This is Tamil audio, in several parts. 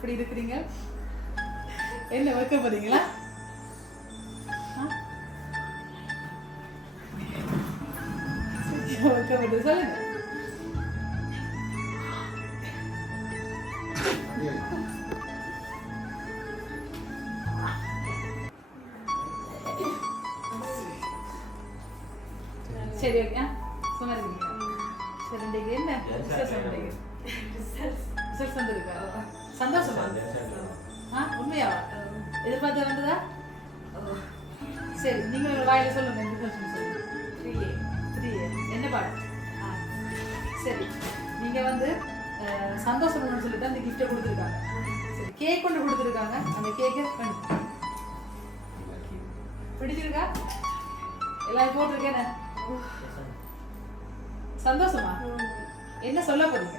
எப்படி இருக்கிறீங்க? என்ன வைக்க போறீங்களா? வைக்க போறது சொல்லுங்க. சரி ஓகே சும்மா இருக்கீங்க. சரி இன்றைக்கு என்ன ரிசல்ட் வந்திருக்கா? சந்தோஷமா? உண்மையாவா? எதிர்பார்த்து வந்ததா? சரி நீங்க ஒரு வாயில சொல்லுங்க. என்ன பாடம்? சரி நீங்க வந்து சந்தோஷம்னு சொல்லிட்டு அந்த கிஃப்டை கொடுத்துருக்காங்க. சரி கேக் கொண்டு கொடுத்துருக்காங்க. அந்த கேக்கை பிடிச்சிருக்கா? எல்லாரும் போட்டிருக்கேன்னு சந்தோஷமா? என்ன சொல்ல போறீங்க?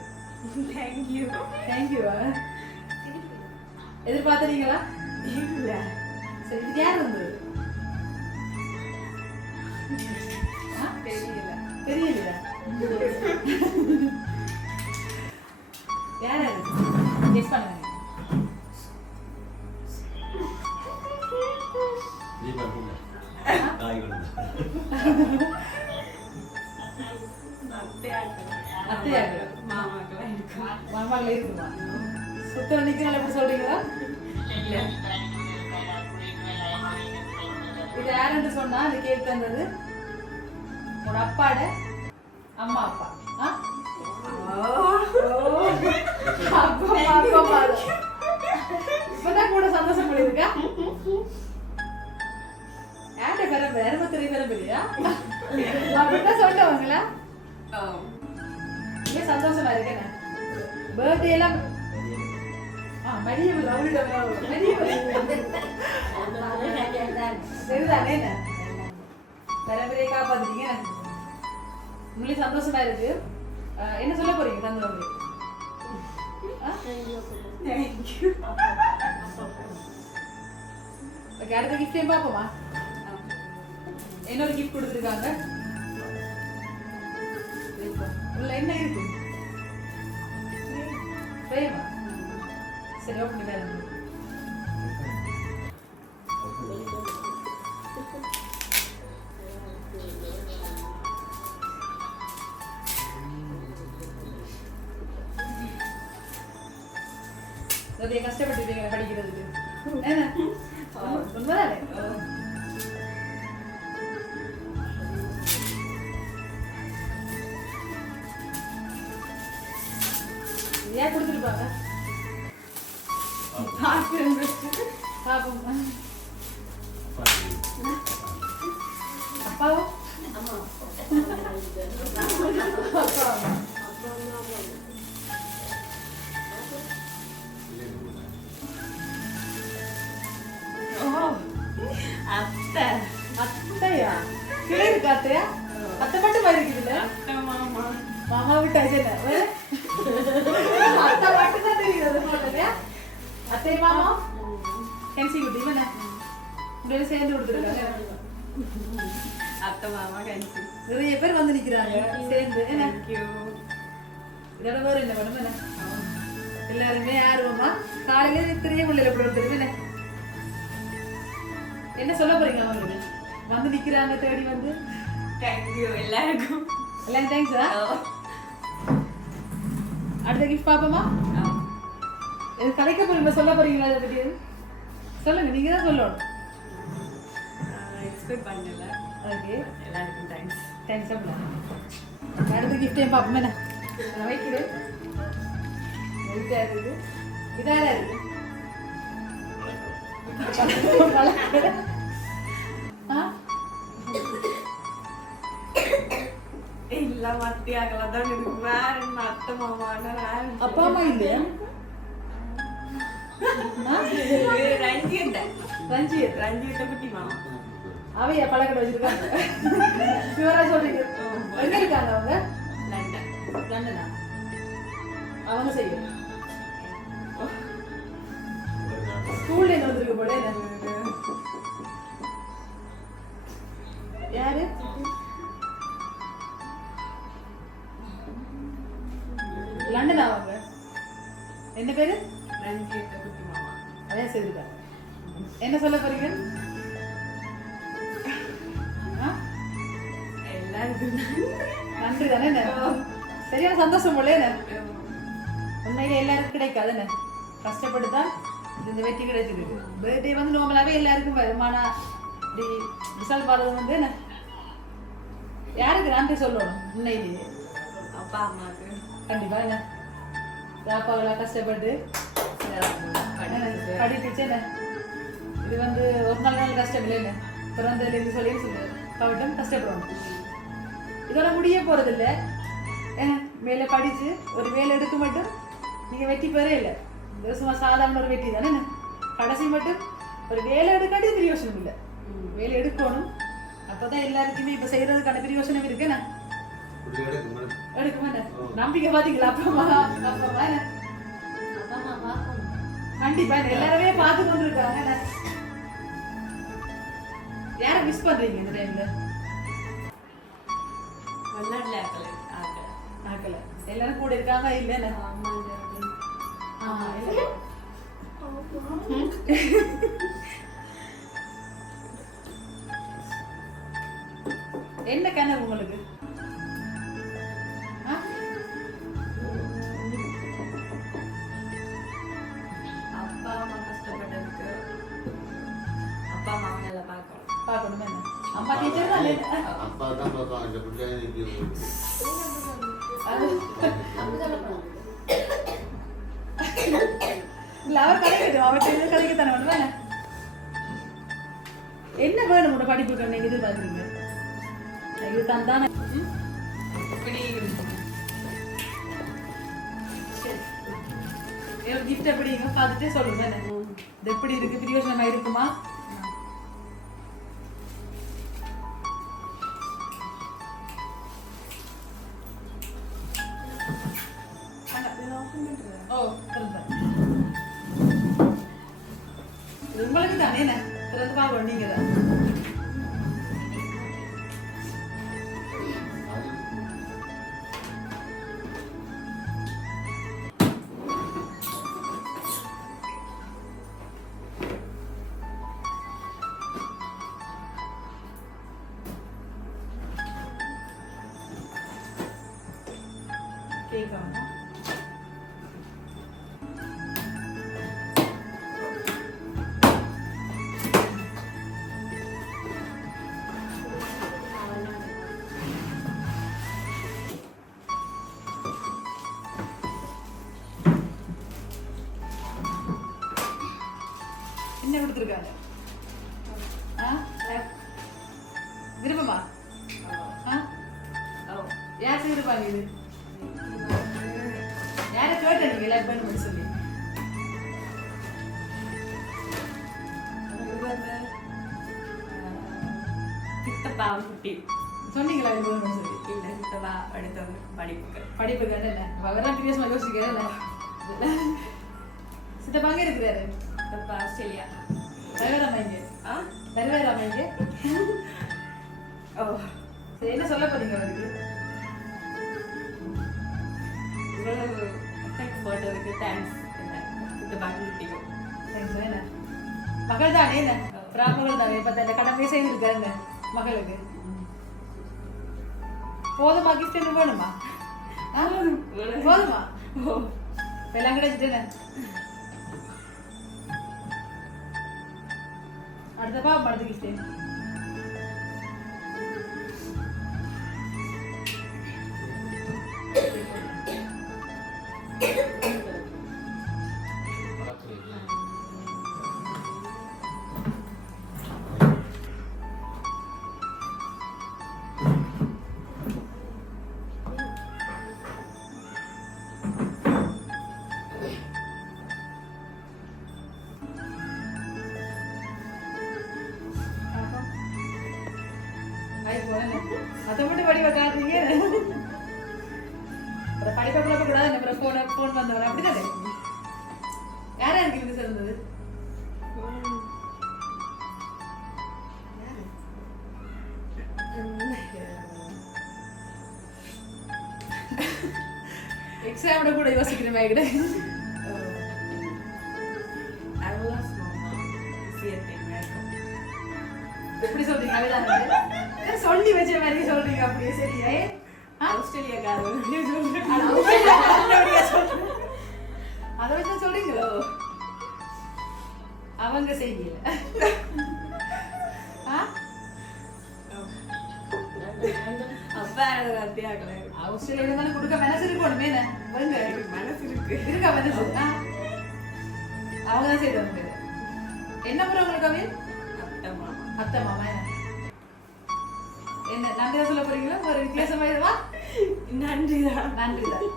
தேங்க்யூ. தேங்க்யூவா? எதிர்பார்த்தீங்களா? இல்ல. சரி இது யார் வந்தது? தெரியல. தெரியலையா? யார் அது? கெஸ் பண்ணுங்க. அத்தையாக்கள் மாமாக்கள் இருக்குமா? சுத்தம் நிற்கிறாள் எப்படி சொல்றீங்களா? இல்ல. இது யாருன்னு சொன்னா அது கேக் தந்தது ஒரு அப்பாட அம்மா அப்பா. இப்பதான் கூட சந்தோஷப்படுறா. யார்கிட்ட பெறம்பு? 63 பெறம்புலையா? அப்படிதான் சொல்லுவாங்களா? சந்தோஷமா இருக்கேன். பர்த்டே எல்லாம் சரிதானே? பரம்பரையை காப்பாத்துறீங்க. உங்களுக்கு சந்தோஷமா இருக்கு. என்ன சொல்ல போறீங்க தந்தவங்களுக்கு? அடுத்த கிஃப்டையும் பார்ப்போமா? இன்னொரு கிஃப்ட் கொடுத்துருக்காங்க. உள்ள என்ன இருக்கு? பிரேமா? சரி ஓகே பாருங்க. நிறைய கஷ்டப்பட்டுட்டீங்க படிக்கிறதுக்கு. என்ன உண்மைதானே? ஏன் கொடுத்துருப்பாங்க? அப்பாவும் அத்தை. அத்தையா? கிளை இருக்கு அத்தையா? அத்தை மட்டும் மாதிரி இருக்குதுல்ல? மாமா. மாமா விட்டாச்சு என்ன? அத்தை மட்டும் தான் தெரியுது போட்டது. அத்தை மாமா கென்சி குட்டி என்ன ரெண்டு சேர்ந்து கொடுத்துருக்காங்க. அத்தை மாமா கன்சி. நிறைய பேர் வந்து நிக்கிறாங்க சேர்ந்து. தேங்க்யூ. இதோட வேறு என்ன பண்ணும் என்ன? எல்லாருமே ஆர்வமா காலையில இத்தனையே பிள்ளைல போடுறது என்ன? என்ன சொல்ல போறீங்க அவங்களுக்கு? வந்து நிக்கிறாங்க தேடி வந்து. தேங்க்யூ எல்லாருக்கும். எல்லாம் தேங்க்ஸா? அடுத்த கிஃப்ட் பாப்போமா? இது கலைக்க போறீங்க சொல்ல போறீங்களா? அதை பத்தி சொல்லுங்க. நீங்க தான் சொல்லணும். எக்ஸ்பெக்ட் பண்ணல. ஓகே எல்லாருக்கும் தேங்க்ஸ். தேங்க்ஸ் அப்பா. அடுத்த கிஃப்டையும் பாப்போம் என்ன? நான் வைக்கிறேன். இதா இருக்கு. இதாரா இருக்கு? இல்ல மத்தியாக்கல தான் இருக்கு. வேற அத்தை மாமான வேற. அப்பா அம்மா இல்லையா? ரஞ்சியத்த. ரஞ்சியத்த குட்டி மாமா. அவையா பழக்கடை வச்சிருக்காங்க. பியூரா சொல்றீங்க. எங்க இருக்காங்க அவங்க? லண்டன். லண்டனா? அவங்க செய்யும். ஸ்கூல்ல என்ன வந்திருக்கு போல. யாரு? லண்டனா அவங்க? என்ன பேரு? ரஞ்சித்த குட்டி மாமா. அதான் செய்திருக்காங்க. என்ன சொல்ல போறீங்க? எல்லாருக்கும் நன்றி தானே என்ன? சரியான சந்தோஷம் போல என்ன? உண்மையிலே எல்லாருக்கும் கிடைக்காது என்ன? கஷ்டப்பட்டு தான் இந்த வெற்றி கிடைச்சிருக்கு. பர்த்டே வந்து நார்மலாவே எல்லாருக்கும் வரும். ஆனா இப்படி ரிசல்ட் வர்றது வந்து என்ன யாருக்கு நன்றி சொல்லணும்? உண்மையிலேயே அப்பா அம்மாவுக்கு கண்டிப்பா என்ன ராப்பாவெல்லாம் கஷ்டப்பட்டு படிப்பிச்சு என்ன இது வந்து ஒரு நாள் கஷ்டம் இல்லை என்ன பிறந்ததுலேருந்து சொல்லி பவட்டும் கஷ்டப்படணும். இதோட முடிய போறது இல்லை. மேலே படிச்சு ஒரு வேலை எடுக்க மட்டும் நீங்க வெற்றி பெறே இல்லை. இது சும்மா சாதாரண ஒரு வெற்றி தானே என்ன கடைசி மட்டும் ஒரு வேலை எடுக்காட்டி பிரியோசனம் இல்லை. வேலை எடுக்கணும். அப்பதான் எல்லாருக்குமே இப்ப செய்யறதுக்கான பிரியோசனம் இருக்கு என்ன எடுக்குமா என்ன நம்பிக்கை பாத்தீங்களா? அப்பா அம்மா கண்டிப்பா எல்லாருமே பார்த்து கொண்டு இருக்காங்க. யார மிஸ் பண்றீங்க இந்த டைம்ல? வெள்ளாடல ஆக்கல எல்லாரும் கூட இருக்காங்க இல்ல? என்ன கனவு உங்களுக்கு? அப்பா அம்மா கஷ்டப்பட்டதுக்கு அப்பா அம்மா நல்லா பார்க்கணும் என்ன? அம்மா டீச்சர் தான் அப்பா தான் பார்ப்பாங்க இந்த பிள்ளைங்க இல்ல அவர் கலைக்கட்டும். அவர்கிட்ட கலைக்கத்தானே வேணும். என்ன வேணும் உங்களோட படிப்புக்கு நீங்க எதிர்பார்க்குறீங்க? இது தந்தானே கிஃப்ட் எப்படிங்க பார்த்துட்டே சொல்லுங்க. இது எப்படி இருக்கு? பிரியோசனமா இருக்குமா? உங்களுக்கு தானே திறந்து பார்க்கணும். நீங்க தான் கேட்கணும். என்ன கொடுத்துருக்காங்க? விருப்பமா? யார் செய்திருப்பாங்க இது? யாரை கேட்ட நீங்க லைக் பண்ணு சொல்லி? சித்தப்பா குட்டி சொன்னீங்களா இது வேணும்னு சொல்லி? இல்லை சித்தப்பா எடுத்தவங்க படிப்புக்கு என்ன அவரெல்லாம் பிரியசமா யோசிக்கிறேன். சித்தப்பாங்க இருக்கிறாரு. சித்தப்பா ஆஸ்திரேலியா தருவாராமைங்க. தருவாராமைங்க. ஓ சரி, என்ன சொல்ல போறீங்க அவருக்கு? இவ்வளவு போட்டதுக்கு தேங்க்ஸ். சித்தப்பா குட்டிக்கும் தேங்க்ஸ். என்ன மகள் தானே என்ன பிராமகள் தானே இப்ப இந்த கடமையை செய்திருக்காருங்க மகளுக்கு. போதுமா? கிஃப்ட் என்ன வேணுமா? போதுமா? எல்லாம் கிடைச்சிட்டு அடுத்தப்பா படத்து கிஃப்ட் அதை மட்டும் படிப்பை காட்டுறீங்க. படிப்பை குழப்ப கூடாது. நம்ம போன் வந்தவன் அப்படிதானே? யாரா இருக்கு இது சிறந்தது? எக்ஸாம் கூட யோசிக்கிறேன். எப்படி சொல்றீங்க அவைதான் சொல்லி வச்ச மாதிரி சொல்றீங்க அப்படியே சரியா ஆஸ்திரேலியாக்காரங்க சொல்றேன் அதை வச்சு சொல்றீங்களோ அவங்க செய்யல அப்பா ரத்தியாக்கல ஆஸ்திரேலியா இருந்தாலும் கொடுக்க மனசு இருக்கணுமே மனசு இருக்கு இருக்கா மனசு அவங்க தான் செய்வாங்க என்ன முறை உங்களுக்கு அவை அத்தை மாமா என்ன நன்றி தான் சொல்ல போறீங்களா ஒரு வித்தியாசமா இதுவா நன்றிதான் நன்றிதான்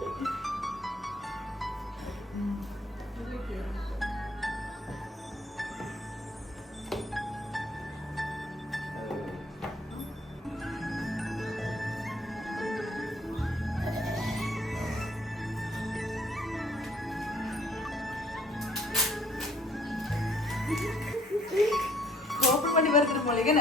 ஓப்பன் பண்ணி வருது போலீங்க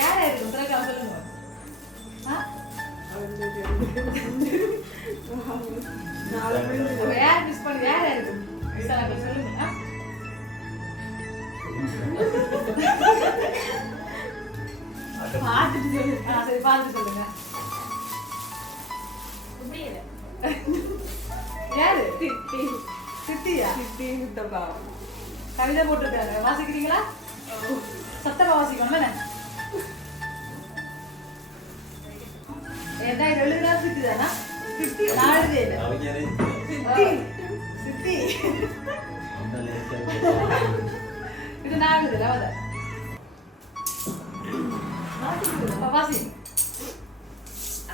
யாரா இருக்கு திறக்காம சொல்லுங்க யார் மிஸ் பண்ணி யாரா இருக்கு சொல்லுங்க பார்த்துட்டு சொல்லுங்க சரி பார்த்துட்டு சொல்லுங்க யாரு சித்தியா கவிதை போட்டுருக்காங்க வாசிக்கிறீங்களா சத்தமா வாசிக்கணும் என்ன ஏன்னா இது எழுதுனா சித்தி தானா சித்தி நாடுதே சித்தி இது நாடுது அவத வாசி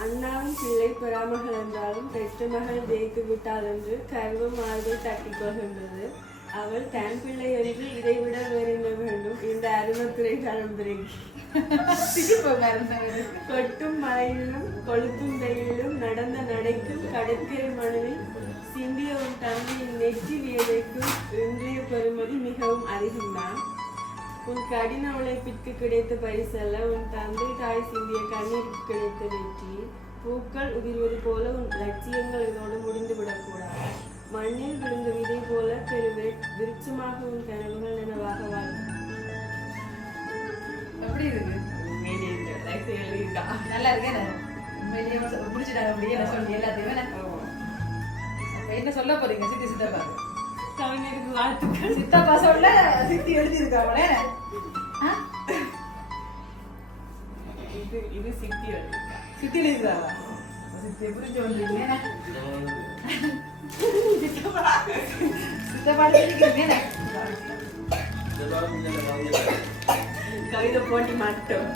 அண்ணாவும் பிள்ளை பெறாமகள் என்றாலும் பெற்ற மகள் ஜெயித்து விட்டாள் என்று கர்வம் மார்பில் தட்டிக் கொள்கின்றது. அவள் தன் பிள்ளை என்று இதைவிட வேறு என்ன வேண்டும்? இந்த அருமத்துறை பரம்பரைக்கு கொட்டும் மழையிலும் கொளுத்தும் வெயிலும் நடந்த நடைக்கும் கடற்கரை மணலில் சிந்திய உன் தந்தையின் நெற்றி வியதைக்கும் இன்றைய பெறுமதி மிகவும் அதிகம்தான். உன் கடின உழைப்பிற்கு கிடைத்த பரிசல்ல உன் தந்தை தாய் சிந்திய கண்ணீருக்கு கிடைத்த வெற்றி. பூக்கள் உதிர்வது போல உன் லட்சியங்கள் இதோடு முடிந்து விடக்கூடாது. மண்ணில் விழுந்த விதை போல பெரு விருட்சமாக உன் கனவுகள் நினைவாக வாழும். எப்படி இருக்கு? நல்லா இருக்கேன். உண்மையிலேயே முடிச்சுட்டாங்க அப்படியே நான் சொல்லி எல்லாத்தையுமே. என்ன சொல்ல போறீங்க சித்தி சித்தப்பா? கவிஞருக்கு வாழ்த்துக்கள். சித்தப்பா சொல்ல சித்தி எழுதியிருக்காங்களே. இது சித்தி எழுதிருக்கா. சித்தி எழுதிருக்காங்க. சித்தி புரிஞ்சு வந்தீங்க. சித்தப்பா எழுதிருக்கீங்க. கவிதை போட்டி மாட்டோம்.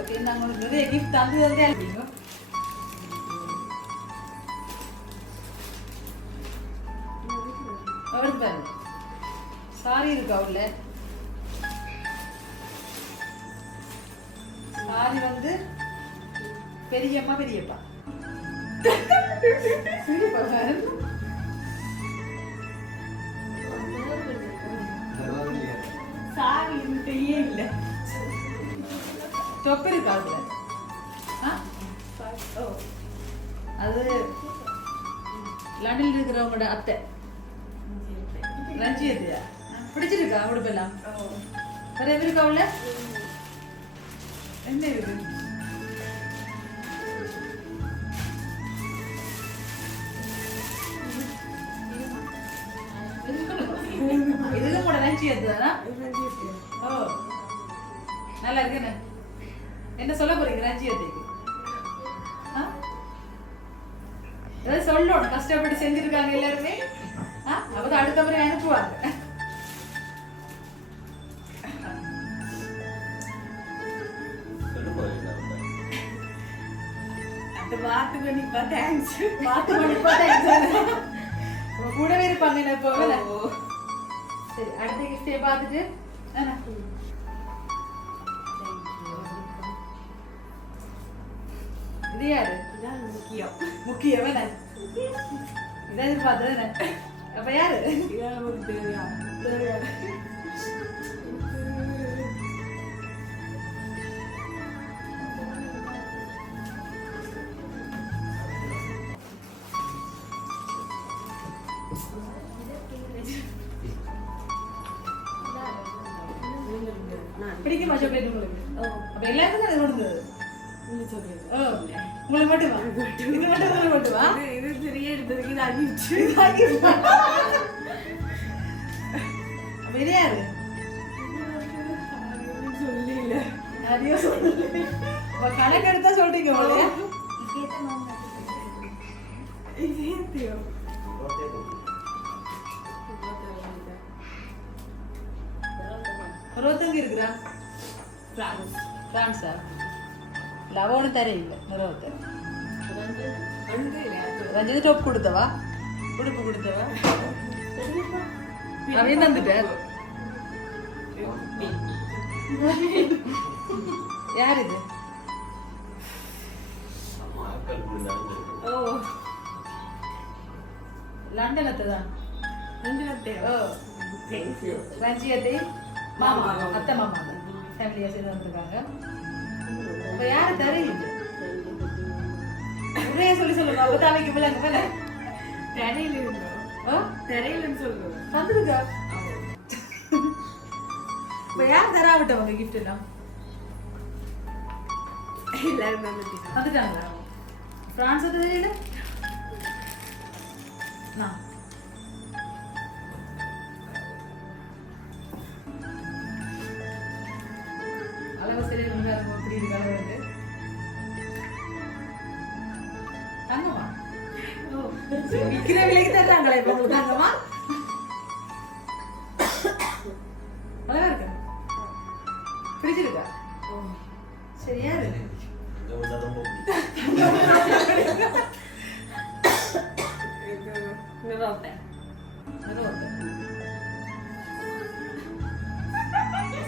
ஓகே, நாங்க உங்களுக்கு நிறைய கிஃப்ட் தந்து தந்தே அனுப்பிங்க. அவருக்கு பாருங்க சாரி இருக்கா உள்ள. சாரி வந்து பெரியம்மா பெரியப்பா. சாரி கையே இல்ல. தொப்பு இருக்கா அதுல? அது லண்டன்ல இருக்கிறவங்களோட அத்தை ரஞ்சியத்தையா பிடிச்சிருக்கா உடுப்பெல்லாம்? வேற எது இருக்கா உள்ள? என்ன இருக்கு? இதுக்கு கூட ரஞ்சியத்து தானா? ஓ, நல்லா இருக்குன்னு என்ன சொல்ல போறீங்க ரஞ்சியத்துக்கு? ஏதாவது சொல்லணும். கஷ்டப்பட்டு செஞ்சிருக்காங்க எல்லாருமே. அப்பதான் அடுத்த முறை அனுப்புவாங்க. அந்த பார்த்து பண்ணிப்பா தேங்க்ஸ். பார்த்து பண்ணிப்பா தேங்க்ஸ். கூடவே இருப்பாங்க என்ன இப்போ சரி அடுத்த கிஃப்டே பார்த்துட்டு இது யாரு இதான் முக்கியம். முக்கியம் என்ன இதான் எதிர்பார்த்தது என்ன அப்ப யாரு இதான் நமக்கு தேவையா? பிடிக்குமா சாக்லேட் உங்களுக்கு அப்ப எல்லாருக்கும் அது கொடுத்தது உங்களுக்கு மட்டுமா இது மட்டும் உங்களுக்கு மட்டுமா இது தெரிய எடுத்ததுக்கு இது அடிச்சு அப்ப இது யாரு சொல்லல நிறைய சொல்லு அப்ப கணக்கு எடுத்தா சொல்றீங்க போலயா இதே தேவை ஒருத்தங்க இருக்கிறா பிரான்ஸா லவோன்னு தெரியல ஒருத்தர் ரஞ்சித் டோப் கொடுத்தவா உடுப்பு கொடுத்தவா அவன் தந்துட்டார் யார் இது லண்டனத்தை தான் ரஞ்சியத்தை மாமா அத்தை மாமா ஃபேமிலியா சேர்ந்து வந்திருக்காங்க அப்ப யாரு தெரியல ஒரே சொல்லி சொல்லுங்க அப்பதான் அவைக்கு விளங்க மேல தெரியல இருந்தோம் தெரியலன்னு சொல்லுவோம் வந்துருக்கா இப்ப யார் தராவிட்டவங்க கிஃப்ட் எல்லாம் எல்லாரும் வந்துட்டாங்க வந்துட்டாங்களா பிரான்ஸ் தெரியல நான் அளவு சரியா இருக்கும் அப்படி இருக்கு அளவு வந்து தங்கமா விக்கிற விலைக்கு தர்றாங்களா இப்ப உங்களுக்கு தங்கமா அழகா இருக்கா பிடிச்சிருக்கா சரி யாரு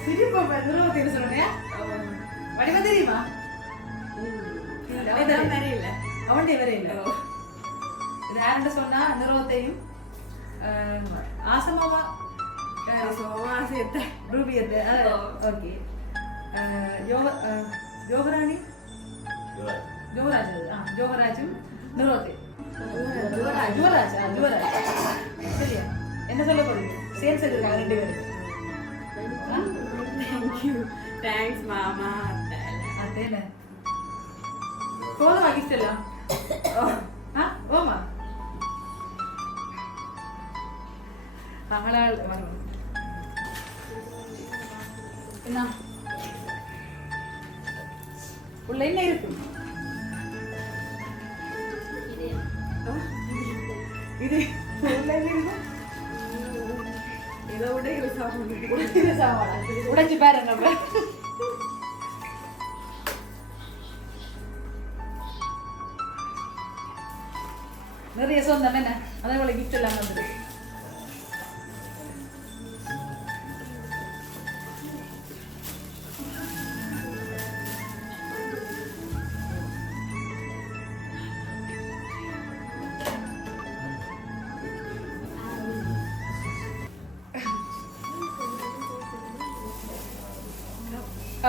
சிரிப்பா நிறுவனத்தை சொல்லுங்க வடிவா தெரியுமா தெரியல அவன்டே வேற இல்ல இது யாருன்னு சொன்னா நிறுவத்தையும் ஆசமாவா ரூபியத்தை ஓகே யோகராணி யோகராஜும் நிறுவத்தை யுவராஜ் சரியா என்ன சொல்ல போறீங்க சேல்ஸ் இருக்காங்க ரெண்டு பேரும் தேங்க்ஸ் மாமா அதேல போதுமா கிஃப்ட் எல்லாம் ஓமா அவளால் வரும் என்ன உள்ள என்ன இருக்கு இது உள்ள என்ன இருக்கு இதை விட இது சாப்பிடுங்க உடைச்சு பாருங்க நம்ம நிறைய சொந்தம் என்ன அதே போல கிஃப்ட் எல்லாம் வந்துருக்கு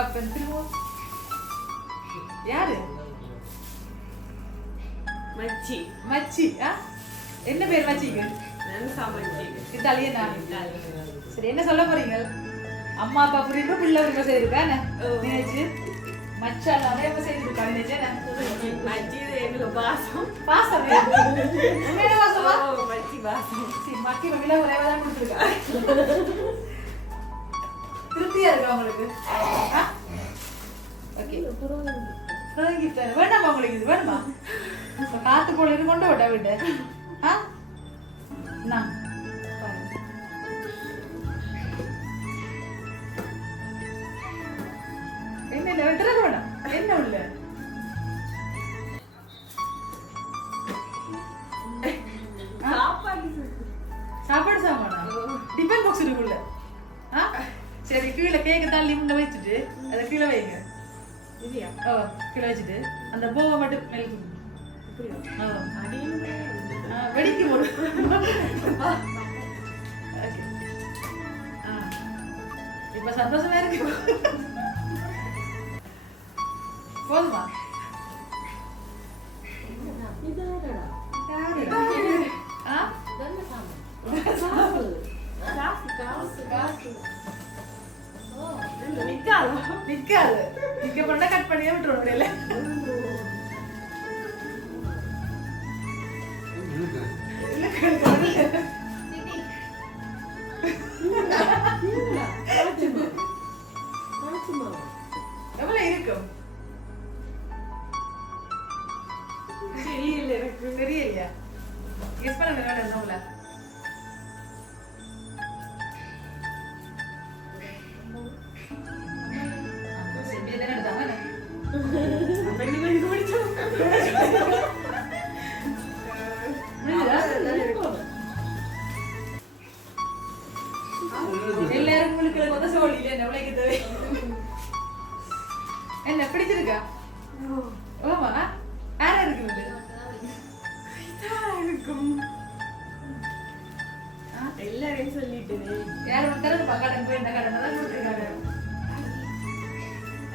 அப்பன் திருவோம் யாரு மச்சி மச்சி என்ன பேர் மச்சிக்கு சமைச்சி இத்தாலியனா சரி என்ன சொல்ல போறீங்க அம்மா அப்பா புரியுது பிள்ளை உரிமை செய்திருக்கா நினைச்சு மச்சா எல்லாமே அப்ப செய்திருக்கா நினைச்சேன் மச்சி எங்களுக்கு பாசம் பாசம் உண்மையான பாசமா மச்சி பாசம் சரி மக்கி விலை குறைவா தான் கொடுத்துருக்கா திருப்தியா இருக்கா உங்களுக்கு ஓகே கிஃப்ட் வேண்டாமா உங்களுக்கு இது வேணுமா காத்து போல இருந்து கொண்டு விட்டா விட்டு என்ன வெட்டுறது வேணாம் என்ன உள்ள சாப்பாடு சரி கீழே கேக்கு தள்ளி முன்ன வச்சுட்டு அதை கீழே வைங்க இல்லையா ஓ கீழே வச்சுட்டு அந்த போவை மட்டும் மெல்லுங்க அப்படியா ஓ அடியும் வெடிக்கு போடும் ஓகே இப்ப சந்தோஷமா இருக்கு போதுமா ஆ நிக்காது நிக்க பண்ணா கட் பண்ணியே விட்டுருவோம் இடையில இல்ல எவ்வளவு இருக்கும் தெரியல எனக்கு தெரியலையா கெஸ் பண்ண வேண்டாம் என்னவுல செம்பி தானே எடுத்தாங்க எல்லாரும் உங்களுக்கு வந்து சோழில என்ன விளைக்குது என்ன பிடிச்சிருக்கா ஓமா யாரா இருக்குது எல்லாரையும் சொல்லிட்டேனே யாரும் தரது பக்காடன் போய் இந்த கடன் தான் கொடுத்துருக்காங்க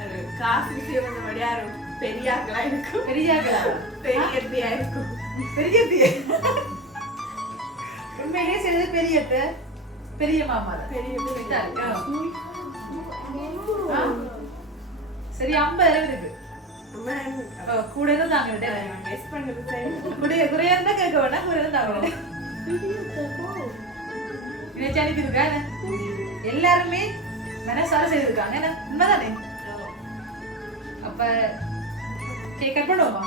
அது காசு விஷயம் வந்து யாரும் பெரியாக்களா இருக்கும் பெரியாக்களா பெரியத்தையா இருக்கும் பெரியத்தையே உண்மையிலே செய்தது பெரியத்தை பெரிய மாமா தான் சரி 50 இருக்கு கூட இருந்தாங்க குறையா இருந்தா கேட்க வேண்டாம் கூட இருந்தாங்க நினைச்சு அனுப்பியிருக்காங்க எல்லாருமே மனசார செய்திருக்காங்க என்ன உண்மைதானே அப்ப கேக் கட் பண்ணுவோமா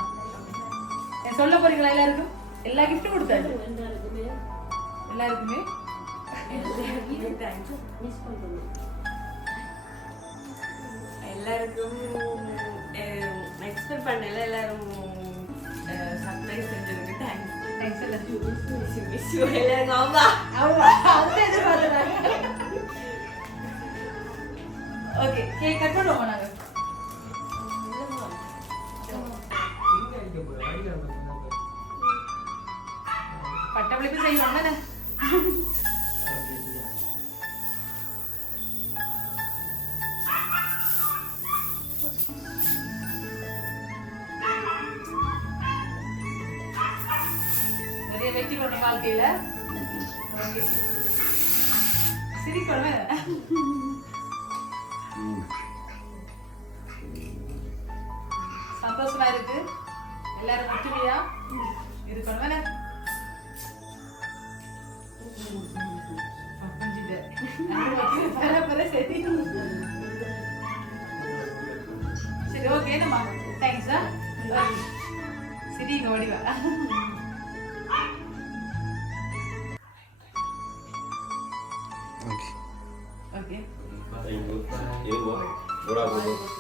சொல்ல போறீங்களா எல்லாருக்கும் எல்லா கிஃப்டும் கொடுத்தாரு எல்லாருக்குமே எல்லாருக்கும் எக்ஸ்பெக்ட் பண்ணல எல்லாரும் சர்ப்ரைஸ் செஞ்சதுக்கு தேங்க்ஸ் தேங்க்ஸ் எல்லாருக்கும் ஆமா அவங்க எதிர்பார்த்தாங்க ஓகே கேக் கட் பண்ணுவோமா நாங்க பட்டப்பளிப்பு செய்வோம் தானே நிறைய வெற்றி பண்ண வாழ்க்கையில சிரிக்கணும் சந்தோஷமா இருக்கு எல்லாரும் ஒற்றுமையா இருக்கணும் வேணா சரி ஓகே நம்ம தேங்க்ஸ் சரி இங்க ஓடிவா Okay. Okay Ini gua. Berapa?